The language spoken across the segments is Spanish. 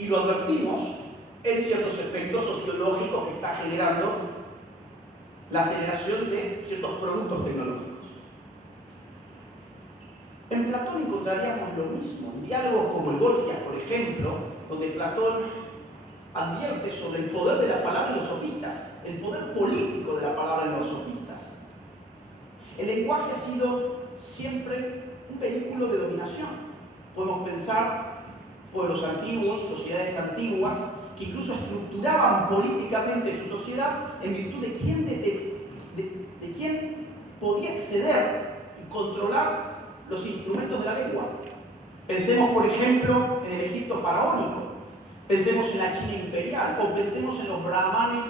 y lo advertimos en ciertos efectos sociológicos que está generando la aceleración de ciertos productos tecnológicos. En Platón encontraríamos lo mismo, en diálogos como el Gorgias, por ejemplo, donde Platón advierte sobre el poder de la palabra en los sofistas, el poder político de la palabra en los sofistas. El lenguaje ha sido siempre un vehículo de dominación. Podemos pensar pueblos antiguos, sociedades antiguas, que incluso estructuraban políticamente su sociedad en virtud de quién podía acceder y controlar los instrumentos de la lengua. Pensemos, por ejemplo, en el Egipto faraónico, pensemos en la China imperial, o pensemos en los brahmanes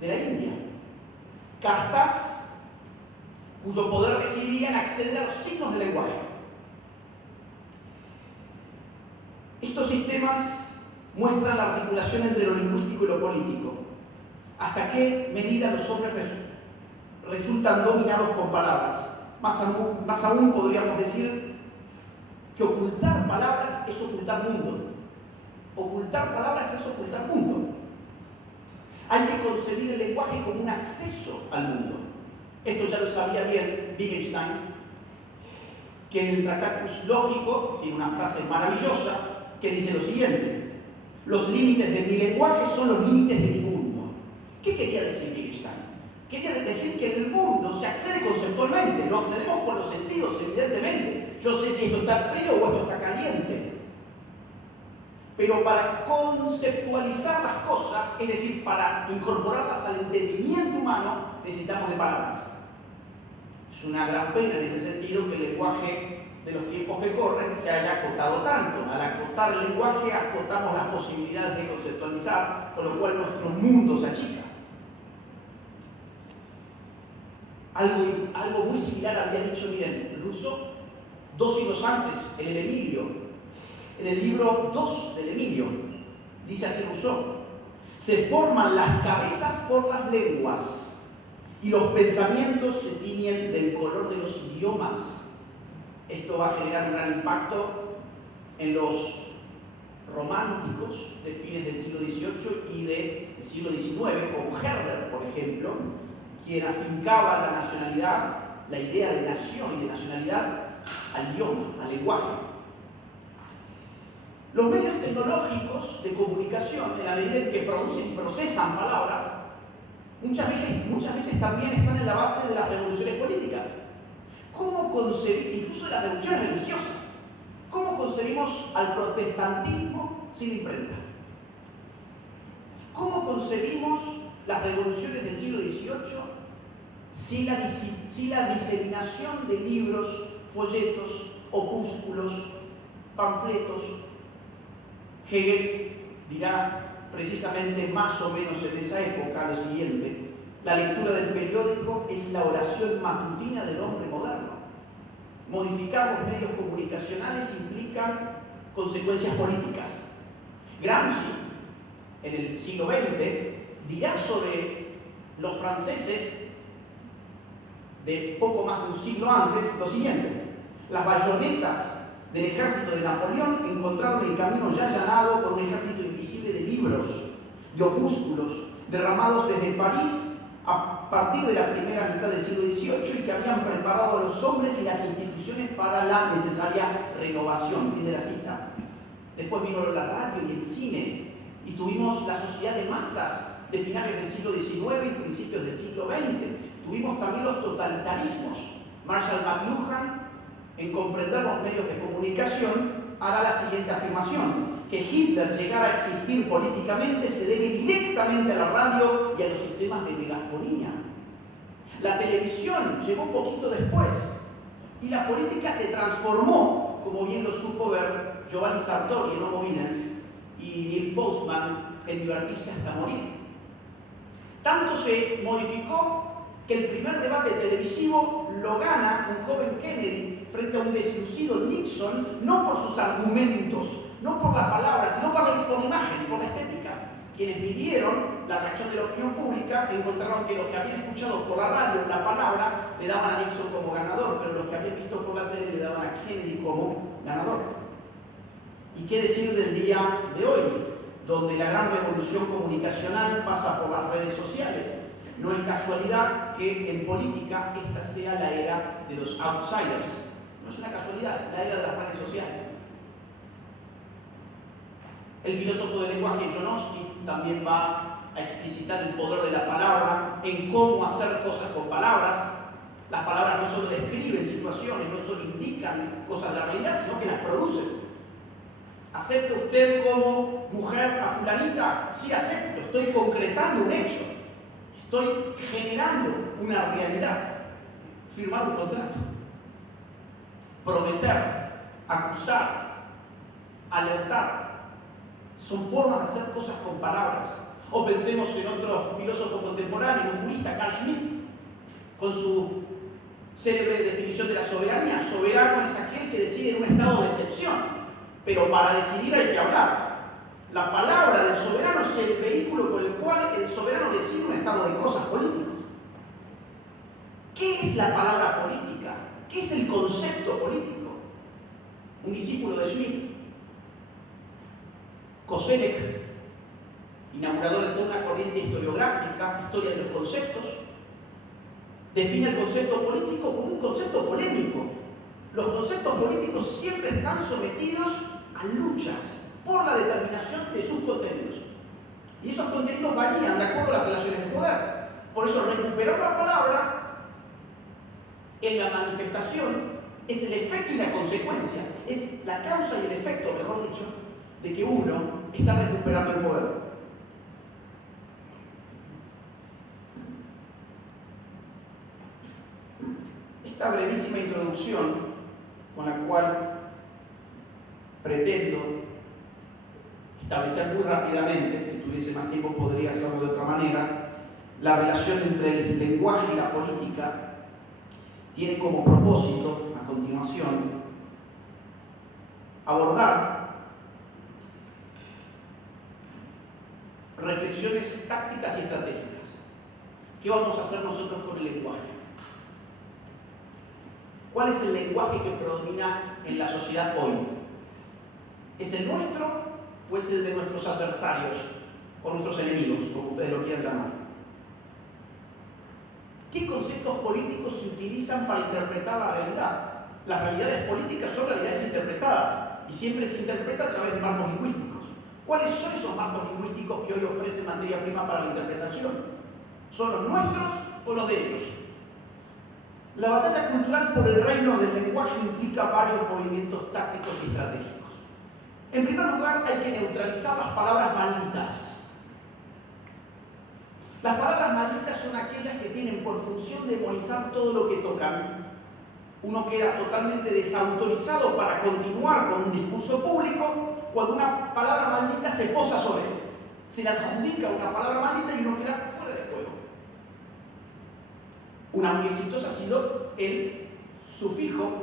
de la India. Castas cuyo poder residía en acceder a los signos del lenguaje. Estos sistemas muestran la articulación entre lo lingüístico y lo político. ¿Hasta qué medida los hombres resultan dominados por palabras? Más aún podríamos decir que ocultar palabras es ocultar mundo. Ocultar palabras es ocultar mundo. Hay que concebir el lenguaje como un acceso al mundo. Esto ya lo sabía bien Wittgenstein, que en el Tractatus Lógico tiene una frase maravillosa que dice lo siguiente: los límites de mi lenguaje son los límites de mi mundo. ¿Qué quería decir Wittgenstein? Quería decir que en el mundo se accede conceptualmente, lo accedemos con los sentidos, evidentemente. Yo sé si esto está frío o esto está caliente. Pero para conceptualizar las cosas, es decir, para incorporarlas al entendimiento humano, necesitamos de palabras. Es una gran pena en ese sentido que el lenguaje de los tiempos que corren se haya acotado tanto. Al acotar el lenguaje, acotamos las posibilidades de conceptualizar, con lo cual nuestro mundo se achica. Algo muy similar había dicho, miren, Rousseau, 2 siglos antes, en el Emilio. En el libro 2 del Emilio, dice así Rousseau: se forman las cabezas por las lenguas y los pensamientos se tiñen del color de los idiomas. Esto va a generar un gran impacto en los románticos de fines del siglo XVIII y del siglo XIX, como Herder, por ejemplo, quien afincaba la nacionalidad, la idea de nación y de nacionalidad al idioma, al lenguaje. Los medios tecnológicos de comunicación, en la medida en que producen y procesan palabras, muchas veces también están en la base de las revoluciones políticas. ¿Cómo concebir, incluso de las revoluciones religiosas, cómo concebimos al protestantismo sin imprenta? ¿Cómo concebimos las revoluciones del siglo XVIII sin la diseminación de libros, folletos, opúsculos, panfletos? Hegel dirá precisamente más o menos en esa época lo siguiente: la lectura del periódico es la oración matutina del hombre moderno. Modificar los medios comunicacionales implica consecuencias políticas. Gramsci, en el siglo XX, dirá sobre los franceses de poco más de un siglo antes lo siguiente: las bayonetas del ejército de Napoleón encontraron el camino ya allanado por un ejército invisible de libros, de opúsculos, derramados desde París a partir de la primera mitad del siglo XVIII y que habían preparado a los hombres y las instituciones para la necesaria renovación. Fin de la cita. Después vino la radio y el cine, y tuvimos la sociedad de masas de finales del siglo XIX y principios del siglo XX. Tuvimos también los totalitarismos. Marshall McLuhan, en comprender los medios de comunicación, hará la siguiente afirmación: que Hitler llegara a existir políticamente se debe directamente a la radio y a los sistemas de megafonía. La televisión llegó un poquito después y la política se transformó, como bien lo supo ver Giovanni Sartori en Homo Videns y Neil Postman en Divertirse hasta morir. Tanto se modificó que el primer debate televisivo lo gana un joven Kennedy frente a un deslucido Nixon, no por sus argumentos, no por las palabras, sino por la imagen, por la estética. Quienes midieron la reacción de la opinión pública encontraron que los que habían escuchado por la radio la palabra le daban a Nixon como ganador, pero los que habían visto por la tele le daban a Kennedy como ganador. ¿Y qué decir del día de hoy, donde la gran revolución comunicacional pasa por las redes sociales? No es casualidad que en política esta sea la era de los outsiders. No es una casualidad, es la era de las redes sociales. El filósofo del lenguaje Jonowski también va a explicitar el poder de la palabra en cómo hacer cosas con palabras. Las palabras no solo describen situaciones, no solo indican cosas de la realidad, sino que las producen. ¿Acepta usted como mujer a fulanita? Sí, acepto. Estoy concretando un hecho. Estoy generando una realidad. Firmar un contrato. Prometer. Acusar. Alertar. Son formas de hacer cosas con palabras. O pensemos en otro filósofo contemporáneo, un jurista, Carl Schmitt, con su célebre definición de la soberanía. Soberano es aquel que decide en un estado de excepción. Pero para decidir hay que hablar. La palabra del soberano es el vehículo con el cual el soberano decide un estado de cosas políticos. ¿Qué es la palabra política? ¿Qué es el concepto político? Un discípulo de Schmitt, Koselleck, inaugurador de toda una corriente historiográfica, historia de los conceptos, define el concepto político como un concepto polémico. Los conceptos políticos siempre están sometidos a luchas por la determinación de sus contenidos. Y esos contenidos varían de acuerdo a las relaciones de poder. Por eso recuperar la palabra en la manifestación es el efecto y la consecuencia, es la causa y el efecto, mejor dicho, de que uno está recuperando el poder. Esta brevísima introducción con la cual pretendo establecer muy rápidamente, si tuviese más tiempo podría hacerlo de otra manera, la relación entre el lenguaje y la política, tiene como propósito, a continuación, abordar reflexiones tácticas y estratégicas. ¿Qué vamos a hacer nosotros con el lenguaje? ¿Cuál es el lenguaje que predomina en la sociedad hoy? ¿Es el nuestro o es el de nuestros adversarios o nuestros enemigos, como ustedes lo quieran llamar? ¿Qué conceptos políticos se utilizan para interpretar la realidad? Las realidades políticas son realidades interpretadas y siempre se interpreta a través de marcos lingüísticos. ¿Cuáles son esos marcos lingüísticos que hoy ofrecen materia prima para la interpretación? ¿Son los nuestros o los de ellos? La batalla cultural por el reino del lenguaje implica varios movimientos tácticos y estratégicos. En primer lugar, hay que neutralizar las palabras malditas. Las palabras malditas son aquellas que tienen por función demonizar todo lo que tocan. Uno queda totalmente desautorizado para continuar con un discurso público cuando una palabra maldita se posa sobre él. Se le adjudica una palabra maldita y uno queda fuera de juego. Una muy exitosa ha sido el sufijo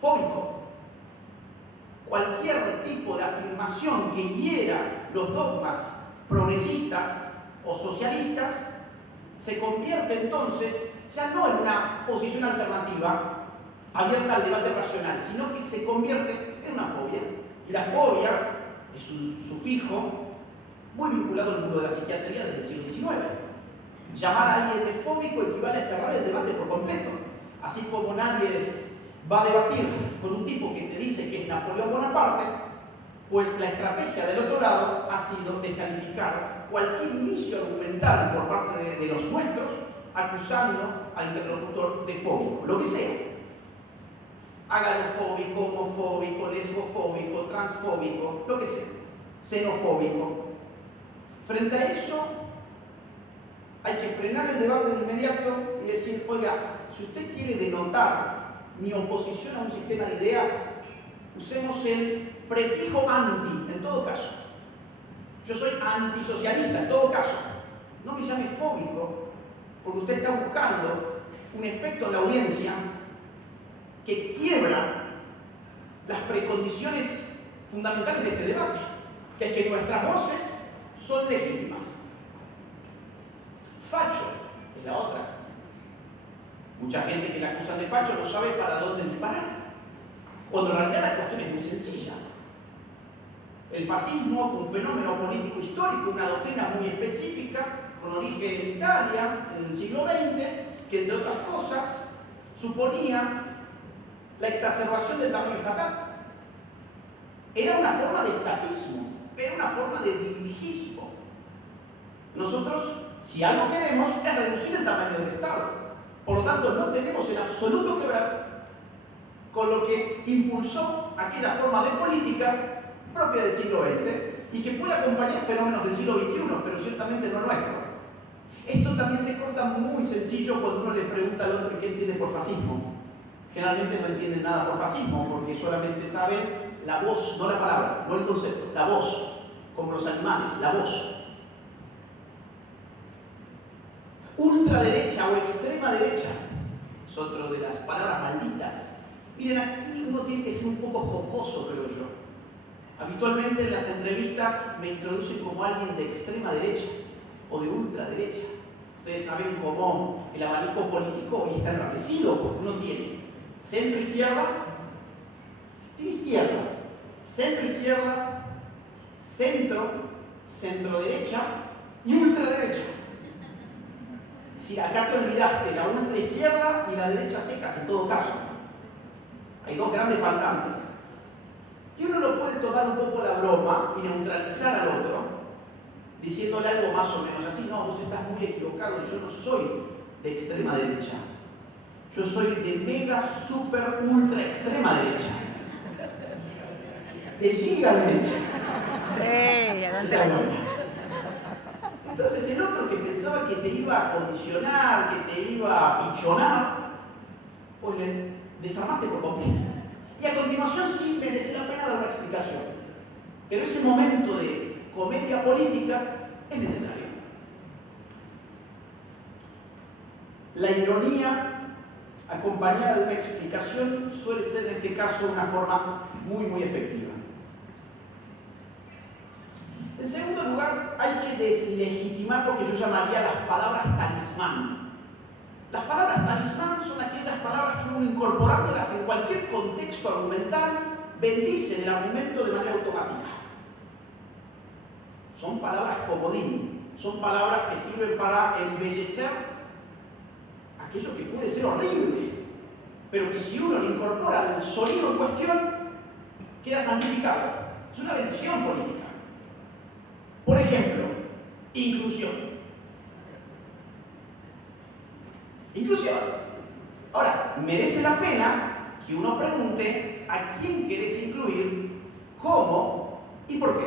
fóbico. Cualquier tipo de afirmación que hiera los dogmas progresistas o socialistas se convierte entonces ya no en una posición alternativa abierta al debate racional, sino que se convierte en una fobia. Y la fobia es un sufijo muy vinculado al mundo de la psiquiatría desde el siglo XIX. Llamar a alguien de fóbico equivale a cerrar el debate por completo. Así como nadie va a debatir con un tipo que te dice que es Napoleón Bonaparte, pues la estrategia del otro lado ha sido descalificar cualquier inicio argumental por parte de los nuestros, acusando al interlocutor de fóbico, lo que sea. Agalofóbico, homofóbico, lesbofóbico, transfóbico, lo que sea. Xenofóbico. Frente a eso, hay que frenar el debate de inmediato y decir, oiga, si usted quiere denotar mi oposición a un sistema de ideas, usemos el prefijo anti, en todo caso. Yo soy antisocialista, en todo caso. No me llame fóbico, porque usted está buscando un efecto en la audiencia que quiebra las precondiciones fundamentales de este debate, que es que nuestras voces son legítimas. Facho es la otra. Mucha gente que la acusa de facho no sabe para dónde disparar, cuando en realidad la cuestión es muy sencilla. El fascismo fue un fenómeno político histórico, una doctrina muy específica, con origen en Italia en el siglo XX, que entre otras cosas suponía la exacerbación del tamaño estatal. Era una forma de estatismo, era una forma de dirigismo. Nosotros, si algo queremos, es reducir el tamaño del Estado. Por lo tanto, no tenemos en absoluto que ver con lo que impulsó aquella forma de política propia del siglo XX y que puede acompañar fenómenos del siglo XXI, pero ciertamente no nuestro. Esto también se corta muy sencillo cuando uno le pregunta al otro qué entiende por fascismo. Generalmente no entienden nada por fascismo porque solamente saben la voz, no la palabra, no el concepto, la voz, como los animales, la voz. Ultraderecha o extrema derecha es otro de las palabras malditas. Miren, aquí uno tiene que ser un poco jocoso, creo yo. Habitualmente en las entrevistas me introducen como alguien de extrema derecha o de ultraderecha. Ustedes saben cómo el abanico político hoy está enrarecido, porque uno tiene centro izquierda, centro izquierda, centro derecha y ultraderecha. Es decir, acá te olvidaste la ultra izquierda y la derecha secas en todo caso. Hay dos grandes faltantes. Y uno lo puede tomar un poco la broma y neutralizar al otro, diciéndole algo más o menos así: no, vos estás muy equivocado, yo no soy de extrema derecha. Yo soy de mega, super, ultra, extrema derecha. De giga derecha. Sí, ya Esa es buena. Entonces el otro que pensaba que te iba a condicionar, que te iba a pichonar, pues le desarmaste por completo. Y a continuación sí merece la pena dar una explicación. Pero ese momento de comedia política es necesario. La ironía acompañada de una explicación suele ser en este caso una forma muy, muy efectiva. En segundo lugar, hay que deslegitimar lo que yo llamaría las palabras talismán. Las palabras talismán son aquellas palabras que uno, incorporándolas en cualquier contexto argumental, bendice el argumento de manera automática. Son palabras comodín, son palabras que sirven para embellecer aquello que puede ser horrible, pero que si uno le incorpora el sonido en cuestión, queda santificado. Es una bendición política. Por ejemplo, inclusión. Inclusión. Ahora, merece la pena que uno pregunte a quién querés incluir, cómo y por qué.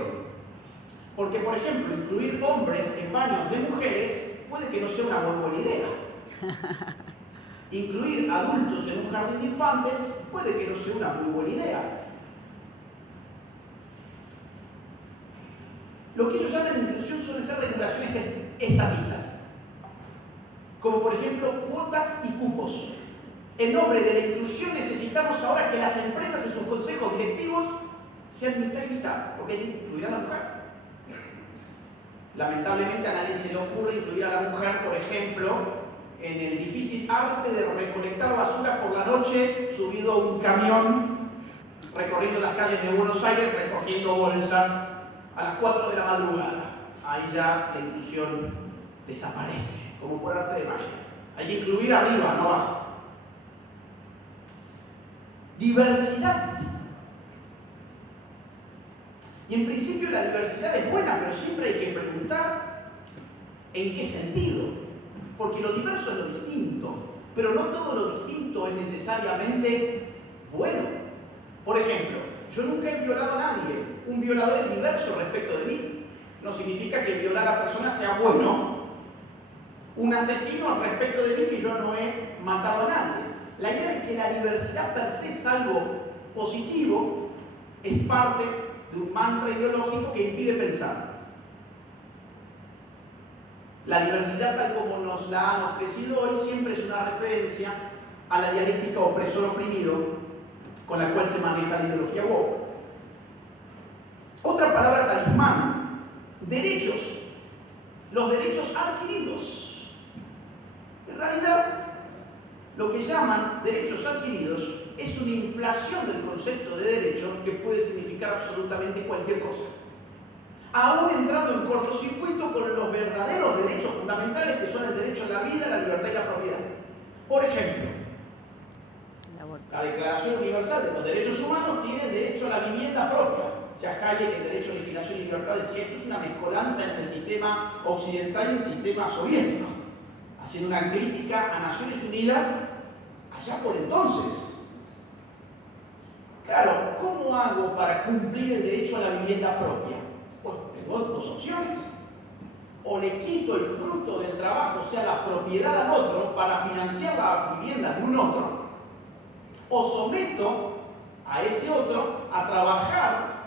Porque, por ejemplo, incluir hombres en baños de mujeres puede que no sea una muy buena idea. Incluir adultos en un jardín de infantes puede que no sea una muy buena idea. Lo que ellos llaman inclusión suelen ser regulaciones estatistas, como por ejemplo cuotas y cupos. En nombre de la inclusión necesitamos ahora que las empresas y sus consejos directivos sean mitad y mitad, porque hay que incluir a la mujer. Lamentablemente a nadie se le ocurre incluir a la mujer, por ejemplo, en el difícil arte de recolectar basura por la noche, subido a un camión, recorriendo las calles de Buenos Aires, recogiendo bolsas a las 4 de la madrugada. Ahí ya la inclusión desaparece, como por arte de magia. Hay que incluir arriba, no abajo. Diversidad. Y en principio la diversidad es buena, pero siempre hay que preguntar en qué sentido. Porque lo diverso es lo distinto, pero no todo lo distinto es necesariamente bueno. Por ejemplo, yo nunca he violado a nadie. Un violador es diverso respecto de mí. No significa que violar a personas sea bueno. Un asesino respecto de mí que yo no he matado a nadie. La idea de que la diversidad per se es algo positivo es parte de un mantra ideológico que impide pensar. La diversidad tal como nos la han ofrecido hoy siempre es una referencia a la dialéctica opresor-oprimido con la cual se maneja la ideología woke. Otra palabra talismán: derechos. Los derechos adquiridos. En realidad, lo que llaman derechos adquiridos es una inflación del concepto de derecho que puede significar absolutamente cualquier cosa. Aún entrando en cortocircuito con los verdaderos derechos fundamentales que son el derecho a la vida, la libertad y la propiedad. Por ejemplo, la Declaración Universal de los Derechos Humanos tiene el derecho a la vivienda propia. Ya Hayek, el derecho a legislación y libertad, decía esto es una mezcolanza entre el sistema occidental y el sistema soviético, haciendo una crítica a Naciones Unidas allá por entonces. Claro, ¿cómo hago para cumplir el derecho a la vivienda propia? Pues tengo dos opciones. O le quito el fruto del trabajo, o sea, la propiedad al otro, para financiar la vivienda de un otro, o someto a ese otro a trabajar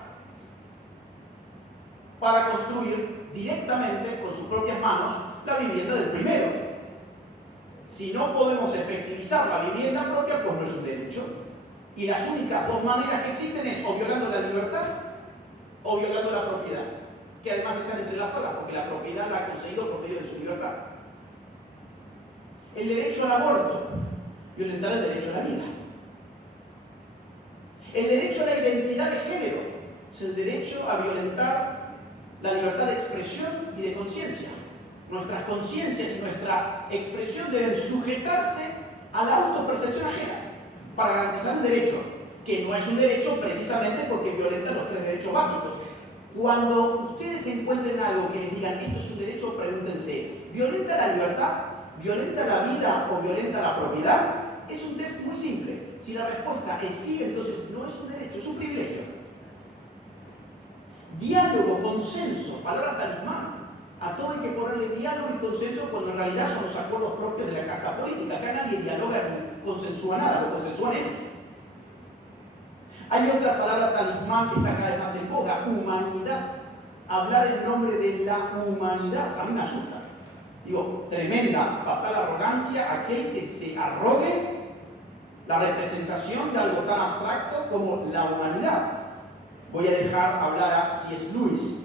para construir directamente con sus propias manos la vivienda del primero. Si no podemos efectivizar la vivienda propia, pues no es un derecho. Y las únicas dos maneras que existen es o violando la libertad o violando la propiedad, que además están entrelazadas porque la propiedad la ha conseguido por medio de su libertad. El derecho al aborto, violentar el derecho a la vida. El derecho a la identidad de género es el derecho a violentar la libertad de expresión y de conciencia. Nuestras conciencias y nuestra expresión deben sujetarse a la autopercepción ajena para garantizar un derecho, que no es un derecho precisamente porque violenta los tres derechos básicos. Cuando ustedes encuentren algo que les digan esto es un derecho, pregúntense, ¿violenta la libertad? ¿Violenta la vida o violenta la propiedad? Es un test muy simple. Si la respuesta es sí, entonces no es un derecho, es un privilegio. Diálogo, consenso, palabras talismán. A todo hay que ponerle diálogo y consenso cuando en realidad son los acuerdos propios de la carta política. Acá nadie dialoga ni consensúa nada, lo consensúan ellos. Hay otra palabra talismán que está cada vez más en boga, humanidad. Hablar en nombre de la humanidad, a mí me asusta. Digo, tremenda, fatal arrogancia aquel que se arrogue la representación de algo tan abstracto como la humanidad. Voy a dejar hablar a C.S. Lewis.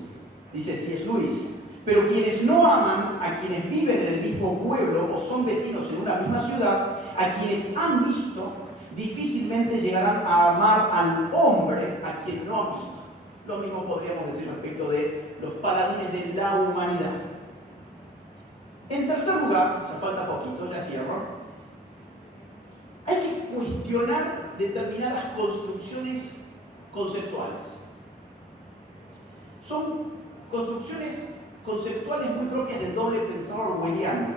Dice C.S. Lewis, pero quienes no aman a quienes viven en el mismo pueblo o son vecinos en una misma ciudad, a quienes han visto, difícilmente llegarán a amar al hombre a quien no han visto. Lo mismo podríamos decir respecto de los paladines de la humanidad. En tercer lugar, ya falta poquito, ya cierro, hay que cuestionar determinadas construcciones conceptuales. Son construcciones conceptuales muy propias del doble pensador orwelliano,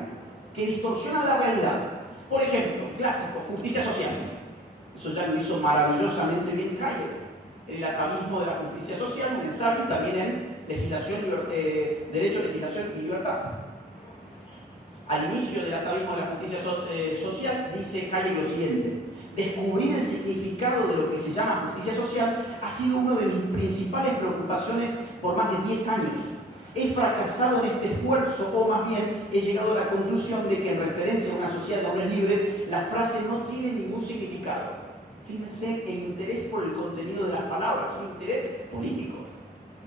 que distorsionan la realidad. Por ejemplo, clásico, justicia social. Eso ya lo hizo maravillosamente bien Hayek. El atavismo de la justicia social, un ensayo también en legislación, derecho, legislación y libertad. Al inicio del atavismo de la justicia social, dice Hayek lo siguiente: descubrir el significado de lo que se llama justicia social ha sido una de mis principales preocupaciones por más de 10 años. He fracasado en este esfuerzo, o más bien he llegado a la conclusión de que en referencia a una sociedad de hombres libres, la frase no tiene ningún significado. Fíjense el interés por el contenido de las palabras, un interés político.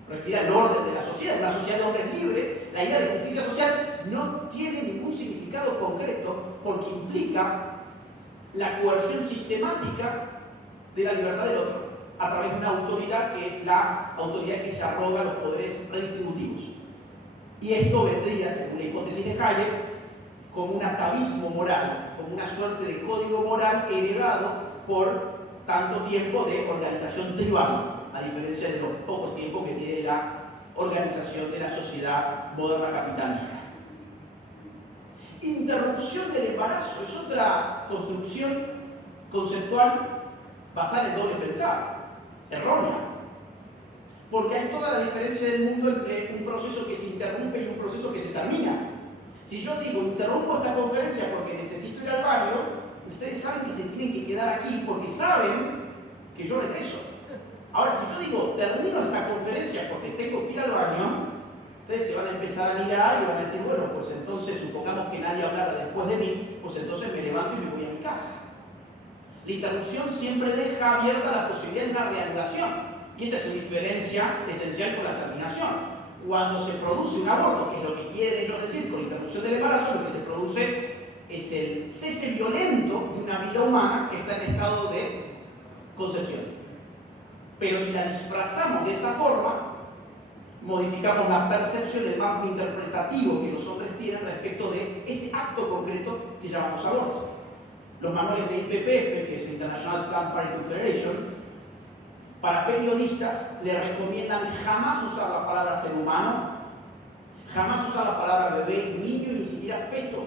Refiere al orden de la sociedad, una sociedad de hombres libres. La idea de justicia social no tiene ningún significado concreto porque implica la coerción sistemática de la libertad del otro a través de una autoridad que es la autoridad que se arroga los poderes redistributivos. Y esto vendría, según la hipótesis de Hayek, como un atavismo moral, como una suerte de código moral heredado por tanto tiempo de organización tribal, a diferencia de los pocos tiempos que tiene la organización de la sociedad moderna capitalista. Interrupción del embarazo es otra construcción conceptual basada en doble pensar, errónea, porque hay toda la diferencia del mundo entre un proceso que se interrumpe y un proceso que se termina. Si yo digo, interrumpo esta conferencia porque necesito ir al baño, ustedes saben que se tienen que quedar aquí porque saben que yo regreso. Ahora, si yo digo, termino esta conferencia porque tengo que ir al baño, ustedes se van a empezar a mirar y van a decir, bueno, pues entonces supongamos que nadie hablara después de mí, pues entonces me levanto y me voy a mi casa. La interrupción siempre deja abierta la posibilidad de una reanudación, y esa es su diferencia esencial con la terminación. Cuando se produce un aborto, que es lo que quieren ellos decir con la interrupción del embarazo, lo que se produce es el cese violento de una vida humana que está en estado de concepción. Pero si la disfrazamos de esa forma, modificamos la percepción del marco interpretativo que los hombres tienen respecto de ese acto concreto que llamamos aborto. Los manuales de IPPF, que es International Planned Parenthood Federation, para periodistas le recomiendan jamás usar la palabra ser humano, jamás usar la palabra bebé, niño y ni siquiera feto.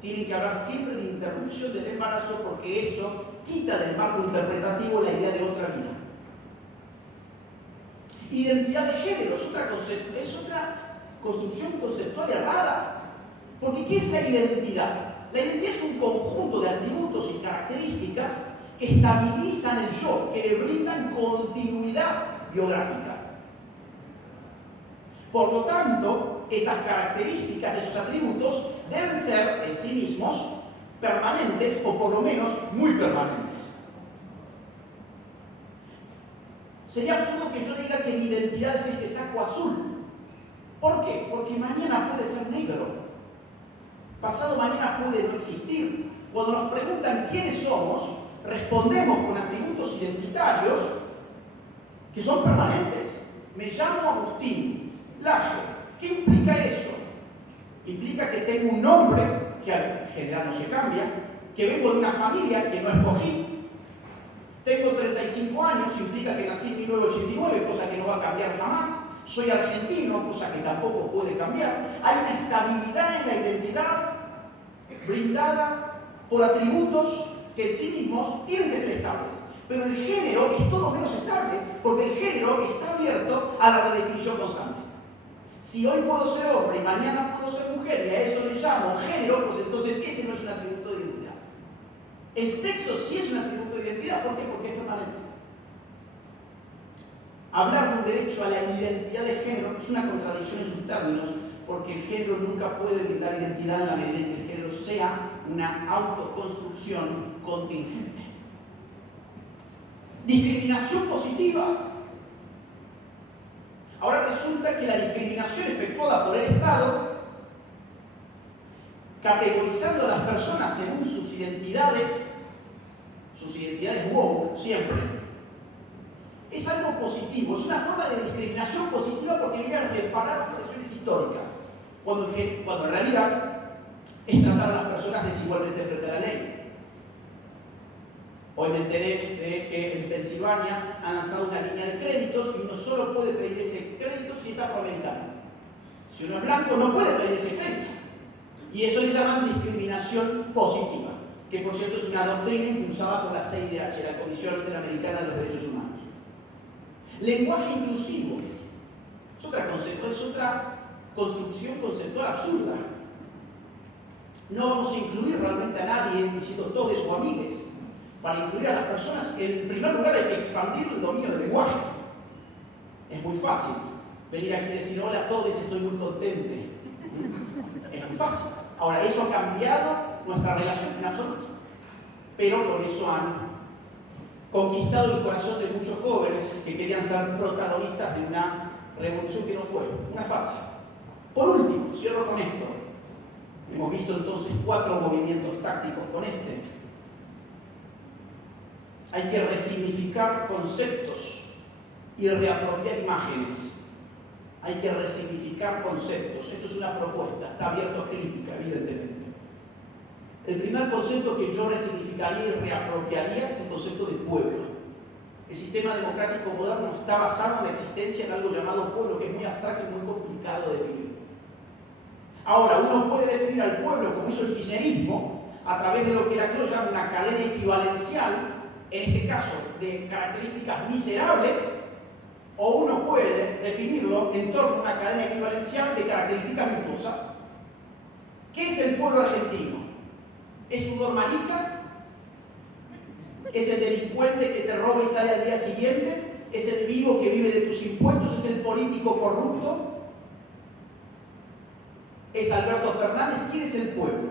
Tienen que hablar siempre de interrupción del embarazo porque eso quita del marco interpretativo la idea de otra vida. Identidad de género es otra construcción conceptual errada. Porque ¿qué es la identidad? La identidad es un conjunto de atributos y características que estabilizan el yo, que le brindan continuidad biográfica. Por lo tanto, esas características, esos atributos, deben ser en sí mismos permanentes o por lo menos muy permanentes. Sería absurdo que yo diga que mi identidad es este saco azul. ¿Por qué? Porque mañana puede ser negro. Pasado mañana puede no existir. Cuando nos preguntan quiénes somos, respondemos con atributos identitarios que son permanentes. Me llamo Agustín Laje. ¿Qué implica eso? Implica que tengo un nombre que en general no se cambia, que vengo de una familia que no escogí. Tengo 35 años, implica que nací en 1989, cosa que no va a cambiar jamás. Soy argentino, cosa que tampoco puede cambiar. Hay una estabilidad en la identidad brindada por atributos que en sí mismos tienen que ser estables. Pero el género es todo menos estable, porque el género está abierto a la redefinición constante. Si hoy puedo ser hombre y mañana puedo ser mujer y a eso le llamo género, pues entonces ese no es un atributo de identidad. El sexo sí es un atributo de identidad, ¿por qué? Porque es permanente. Hablar de un derecho a la identidad de género es una contradicción en sus términos, porque el género nunca puede brindar identidad en la medida en que el género sea una autoconstrucción contingente. Discriminación positiva. Ahora resulta que la discriminación efectuada por el Estado, categorizando a las personas según sus identidades woke, siempre, es algo positivo, es una forma de discriminación positiva porque viene a reparar opresiones históricas, cuando en realidad es tratar a las personas desigualmente frente a la ley. Hoy me enteré de que en Pensilvania han lanzado una línea de créditos y uno solo puede pedir ese crédito si es afroamericano. Si uno es blanco no puede pedir ese crédito. Y eso le llaman discriminación positiva, que por cierto es una doctrina impulsada por la CIDH, la Comisión Interamericana de los Derechos Humanos. Lenguaje inclusivo es otra construcción conceptual absurda. No vamos a incluir realmente a nadie diciendo todes o amigues. Para incluir a las personas, en primer lugar hay que expandir el dominio del lenguaje. Es muy fácil venir aquí y decir, hola a todos, estoy muy contente. Es muy fácil. Ahora, eso ha cambiado nuestra relación en absoluto. Pero con eso han conquistado el corazón de muchos jóvenes que querían ser protagonistas de una revolución que no fue, una farsa. Por último, cierro con esto. Hemos visto entonces 4 movimientos tácticos con este. Hay que resignificar conceptos y reapropiar imágenes. Hay que resignificar conceptos. Esto es una propuesta, está abierto a crítica, evidentemente. El primer concepto que yo resignificaría y reapropiaría es el concepto de pueblo. El sistema democrático moderno está basado en la existencia de algo llamado pueblo, que es muy abstracto y muy complicado de definir. Ahora, uno puede definir al pueblo, como hizo el kirchnerismo, a través de lo que Heraclio llama una cadena equivalencial, en este caso de características miserables, o uno puede definirlo en torno a una cadena equivalencial de características virtuosas. ¿Qué es el pueblo argentino? ¿Es un normalica? ¿Es el delincuente que te roba y sale al día siguiente? ¿Es el vivo que vive de tus impuestos? ¿Es el político corrupto? ¿Es Alberto Fernández? ¿Quién es el pueblo?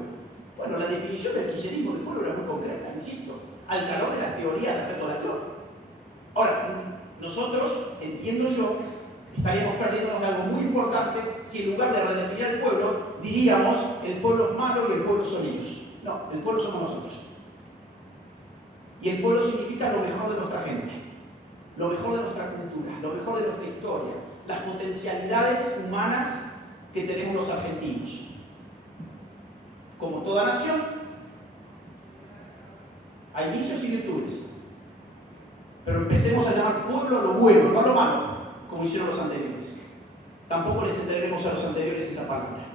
Bueno, la definición del kirchnerismo del pueblo era muy concreta, insisto, al calor de las teorías de Alberto Laclau. Ahora, nosotros, entiendo yo, estaríamos perdiéndonos de algo muy importante si en lugar de redefinir al pueblo, diríamos el pueblo es malo y el pueblo son ellos. No, el pueblo somos nosotros. Y el pueblo significa lo mejor de nuestra gente, lo mejor de nuestra cultura, lo mejor de nuestra historia, las potencialidades humanas que tenemos los argentinos. Como toda nación, hay vicios y virtudes. Pero empecemos a llamar pueblo a lo bueno, no a lo malo, como hicieron los anteriores. Tampoco les entreguemos a los anteriores esa palabra.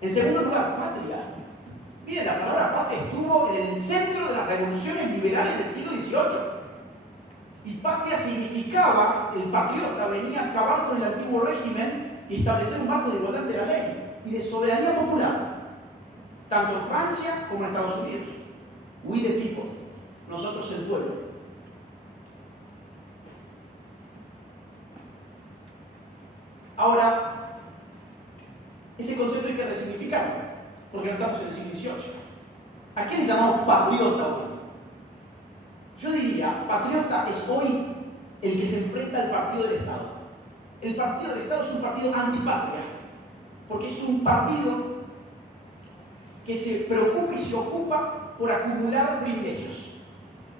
En segundo lugar, patria. Miren, la palabra patria estuvo en el centro de las revoluciones liberales del siglo XVIII. Y patria significaba, el patriota venía a acabar con el antiguo régimen y establecer un marco de igualdad de la ley y de soberanía popular, tanto en Francia como en Estados Unidos. We the people, nosotros el pueblo. Ahora, ese concepto hay que resignificarlo, porque no estamos en el siglo XVIII. ¿A quién le llamamos patriota hoy? Yo diría, patriota es hoy el que se enfrenta al partido del Estado. El partido del Estado es un partido antipatria, porque es un partido que se preocupa y se ocupa por acumular privilegios.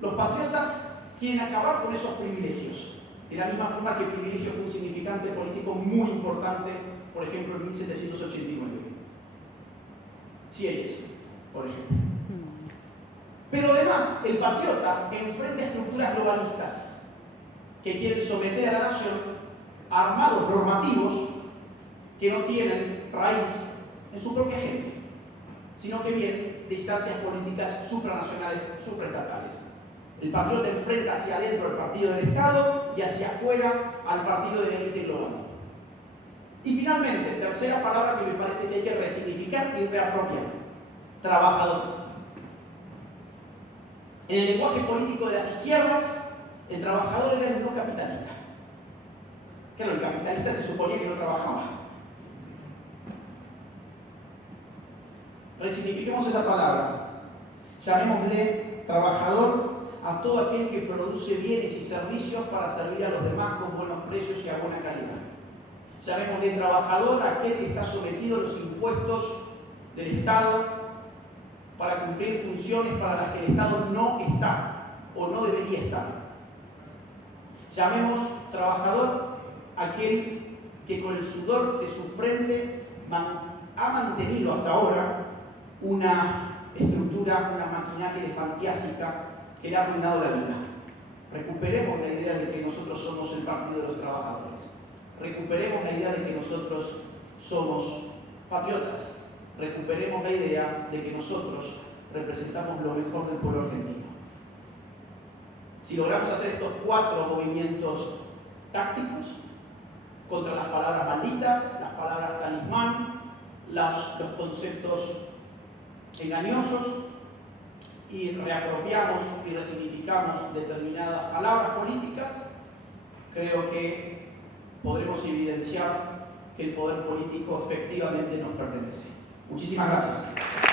Los patriotas quieren acabar con esos privilegios, de la misma forma que el privilegio fue un significante político muy importante, por ejemplo, en 1789. Sieyes, por ejemplo. Pero además, el patriota enfrenta estructuras globalistas que quieren someter a la nación a armados normativos que no tienen raíz en su propia gente, sino que vienen de instancias políticas supranacionales, supraestatales. El patriota enfrenta hacia adentro al partido del Estado y hacia afuera al partido de la élite global. Y finalmente, tercera palabra que me parece que hay que resignificar y reapropiar: trabajador. En el lenguaje político de las izquierdas, el trabajador era el no capitalista. Claro, el capitalista se suponía que no trabajaba. Resignifiquemos esa palabra. Llamémosle trabajador a todo aquel que produce bienes y servicios para servir a los demás con buenos precios y a buena calidad. Llamémosle trabajador a aquel que está sometido a los impuestos del Estado para cumplir funciones para las que el Estado no está o no debería estar. Llamemos trabajador a aquel que con el sudor de su frente ha mantenido hasta ahora una estructura, una maquinaria elefantiásica que le ha arruinado la vida. Recuperemos la idea de que nosotros somos el partido de los trabajadores. Recuperemos la idea de que nosotros somos patriotas. Recuperemos la idea de que nosotros representamos lo mejor del pueblo argentino. Si logramos hacer estos 4 movimientos tácticos contra las palabras malditas, las palabras talismán, los conceptos engañosos, y reapropiamos y resignificamos determinadas palabras políticas, creo que podremos evidenciar que el poder político efectivamente nos pertenece. Muchísimas gracias.